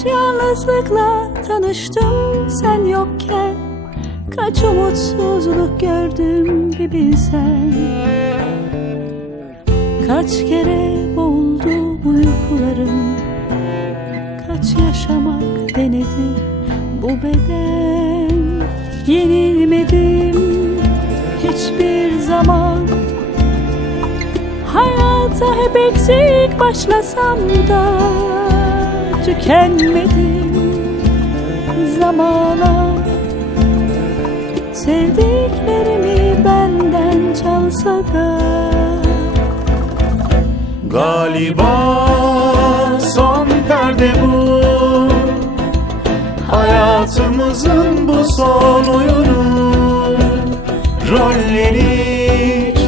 Kaç yalnızlıkla tanıştım sen yokken, kaç umutsuzluk gördüm bir bilsen. Kaç kere boğuldu uykularım, kaç yaşamak denedi bu beden. Yenilmedim hiçbir zaman, hayata hep eksik başlasam da tükenmedim zamana. Sevdiklerimi benden çalsa da galiba son perde bu, hayatımızın bu son oyunu. Rolleri hiç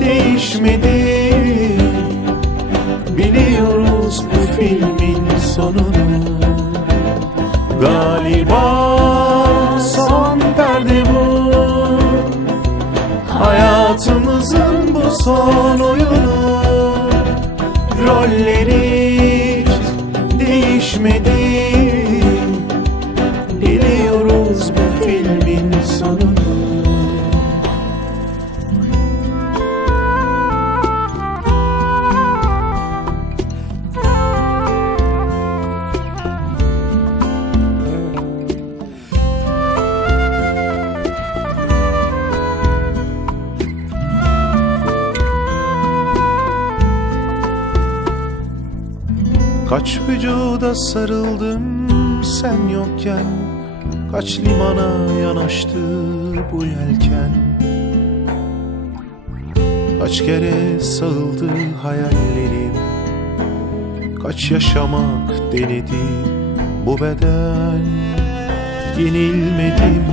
değişmedi, biliyoruz bu filmin sonunu. Galiba son perde bu, hayatımızın bu son oyunu. Rolleri hiç değişmedi, biliyoruz bu filmin sonunu. Kaç vücuda sarıldım sen yokken, kaç limana yanaştı bu yelken. Kaç kere sağıldı hayallerim, kaç yaşamak denedi bu beden. Yenilmedim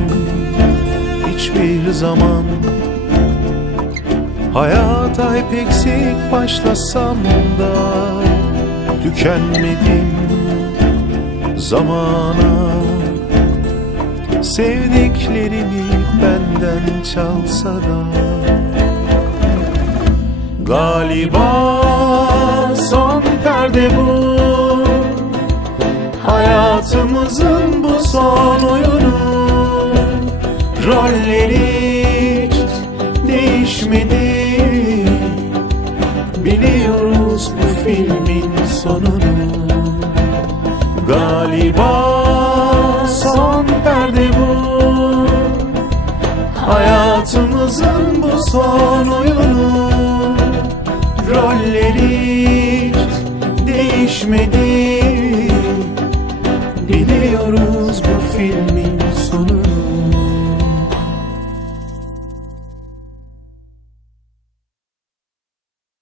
hiçbir zaman, hayata hep eksik başlasam da tükenmedim zamana. Sevdiklerimi benden çalsa da galiba son perde bu, hayatımızın bu son oyunu. Rolleri hiç değişmedi, biliyoruz bu filmin sonunu. Galiba son perde bu, hayatımızın bu son oyunu. Rolleri hiç değişmedi, biliyoruz bu filmin sonunu.